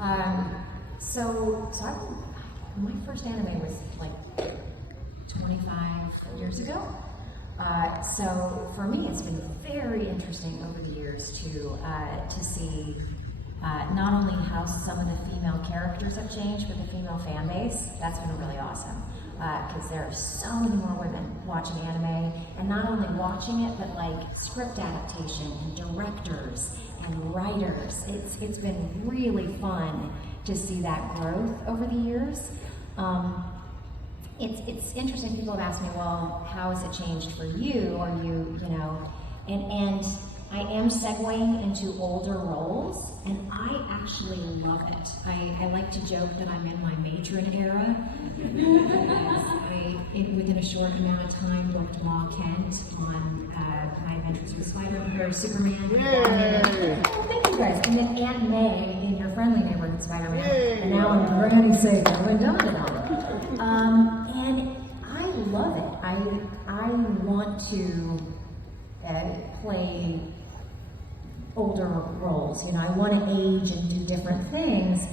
My first anime was like 25 years ago. So for me, it's been very interesting over the years to see not only how some of the female characters have changed, but the female fan base. That's been really awesome. Because there are so many more women watching anime, and not only watching it, but like script adaptation and directors and writers. It's been really fun to see that growth over the years. It's interesting. People have asked me, well, how has it changed for you? Are you know, and I am segueing into older roles, and I actually love it. I like to joke that I'm in my matron era. Within a short amount of time, booked Ma Kent on My Adventures with Spider-Man, Superman. Yay! Oh, thank you guys. And then Aunt May in Your Friendly Neighborhood Spider-Man. Yay! And now I'm Granny Sago and Don. And I love it. I want to play older roles. You know, I want to age and do different things.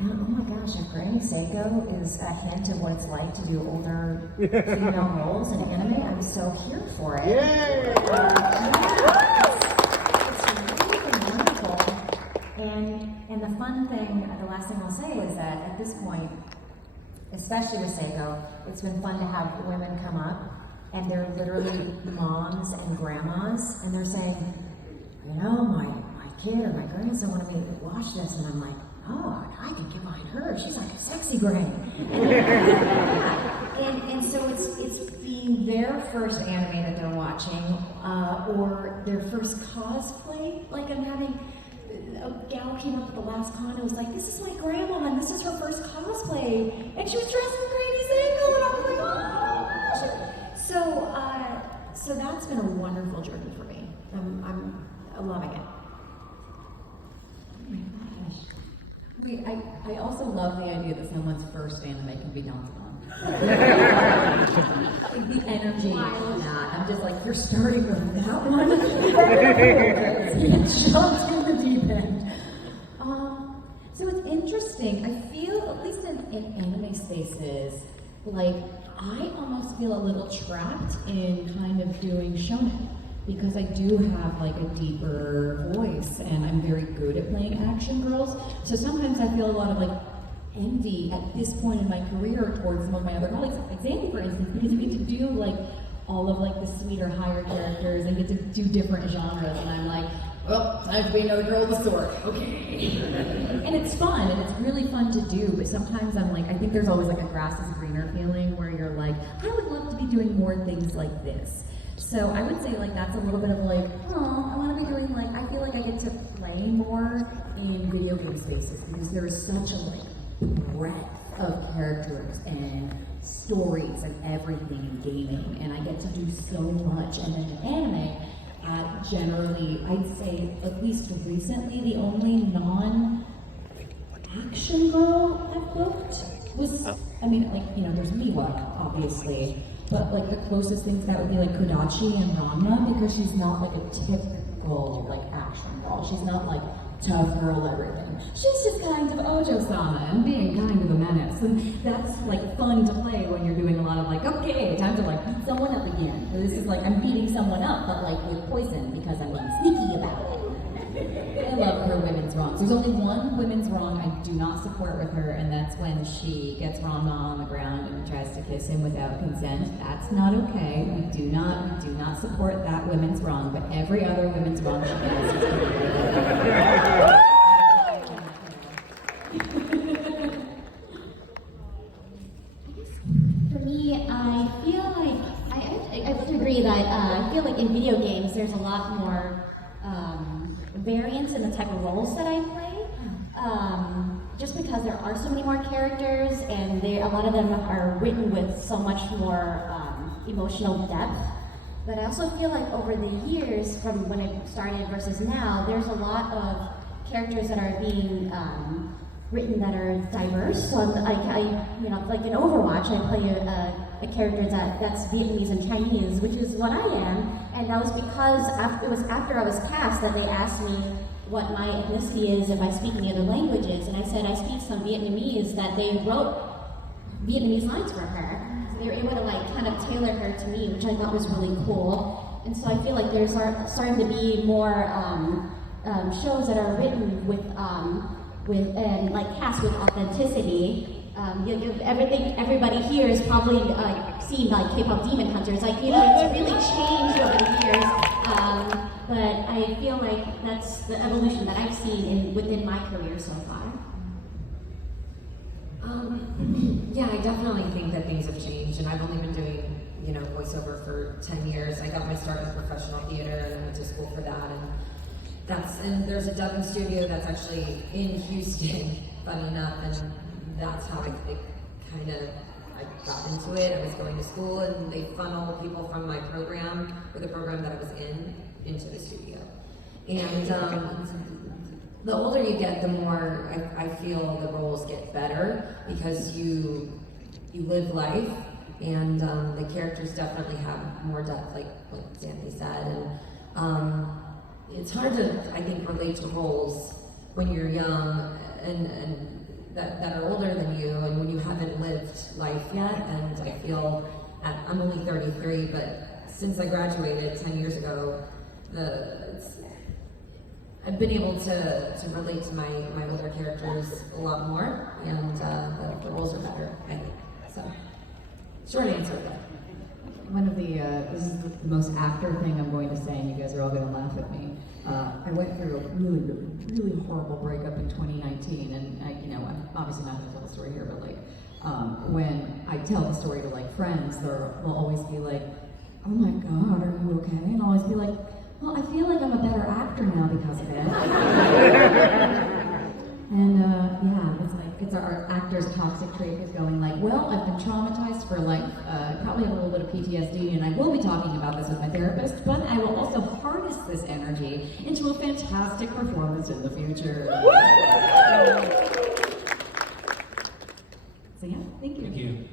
And oh my gosh, if Granny Sago is a hint of what it's like to do older female roles in anime, I'm so here for it. Yay! It's really wonderful. And the fun thing, the last thing I'll say is that at this point, especially with Sago, it's been fun to have women come up, and they're literally moms and grandmas, and they're saying, you know, my kid or my grandson wanted me to watch this, and I'm like, oh, I can get behind her. She's like a sexy granny. And so it's being their first anime that they're watching, or their first cosplay. Like I'm having a gal came up at the last con and was like, this is my grandma, and this is her first cosplay, and she was dressed as Granny Sago, and I was like, oh my gosh. So that's been a wonderful journey for me. I'm loving it. Oh my gosh. Wait, I also love the idea that someone's first anime can be Danzan. Like the energy of that. I'm just like, you're starting with that one? You jumped in the deep end. So it's interesting. I feel, at least in anime spaces, like I almost feel a little trapped in kind of doing shonen. Because I do have like a deeper voice and I'm very good at playing action girls. So sometimes I feel a lot of like envy at this point in my career towards some of my other colleagues, like Xanthe for instance, because you get to do like all of like the sweeter, higher characters and get to do different genres, and I'm like, well, time to be another girl with a sword. Okay. And it's fun, and it's really fun to do, but sometimes I'm like, I think there's always like a grass is greener feeling where you're like, I would love to be doing more things like this. So I would say like that's a little bit of like, oh, I want to be doing like, I feel like I get to play more in video game spaces because there is such a like breadth of characters and stories and everything in gaming, and I get to do so much. And then in anime, generally, I'd say at least recently, the only non-action girl I've booked was, I mean, like, you know, there's Miwa, obviously. But like the closest things that would be like Kodachi and Ranma, because she's not like a typical like action girl. She's not like tough girl everything. She's just kind of Ojo-sama and being kind of a menace. And that's like fun to play when you're doing a lot of like, okay, time to like beat someone up again. So this is like I'm beating someone up, but like with poison because I'm being sneaky about it. I love her women's wrongs. There's only one women's wrong I do not support with her, and that's when she gets Ranma on the ground and tries to kiss him without consent. That's not okay. We do not support that women's wrong, but every other women's wrong she does is For me, I feel like I would agree that I feel like in video games there's a lot more variance in the type of roles that I play, just because there are so many more characters and a lot of them are written with so much more emotional depth. But I also feel like over the years, from when I started versus now, there's a lot of characters that are being written that are diverse. So you know, like in Overwatch, I play a character that's Vietnamese and Chinese, which is what I am. And that was because it was after I was cast that they asked me what my ethnicity is if I speak any other languages, and I said I speak some Vietnamese that they wrote Vietnamese lines for her. So they were able to like kind of tailor her to me, which I thought was really cool. And so I feel like there's starting to be more shows that are written with and like cast with authenticity. Everybody here is probably seen like K-pop Demon Hunters. Like, you know, it's really changed over the years. But I feel like that's the evolution that I've seen within my career so far. Yeah, I definitely think that things have changed, and I've only been doing, voiceover for 10 years. I got my start in professional theater, and I went to school for that, and there's a dubbing studio that's actually in Houston, funny enough, and that's how I got into it. I was going to school, and they funnel people from my program, or the program that I was in, into the studio. And the older you get, the more I feel the roles get better, because you live life, and the characters definitely have more depth, like what Xanthe said. And it's hard to, I think, relate to roles when you're young and that are older than you, and when you haven't lived life yet. And I feel, I'm only 33, but since I graduated 10 years ago, I've been able to relate to my older characters a lot more, and the roles are better, I think. So, short answer, but. One of the, this is the most actor thing I'm going to say, and you guys are all going to laugh at me. I went through a really horrible breakup in 2019, and I'm obviously not going to tell the story here, but like, when I tell the story to like friends, they'll always be like, "Oh my God, are you okay?" And I'll always be like, "Well, I feel like I'm a better actor now because of it." And it's our actor's toxic trait is going like, "Well, I've been traumatized for like, probably a little bit of PTSD, and I will be talking about this with my therapist, but I will also harness this energy into a fantastic performance in the future." So yeah, thank you. Thank you.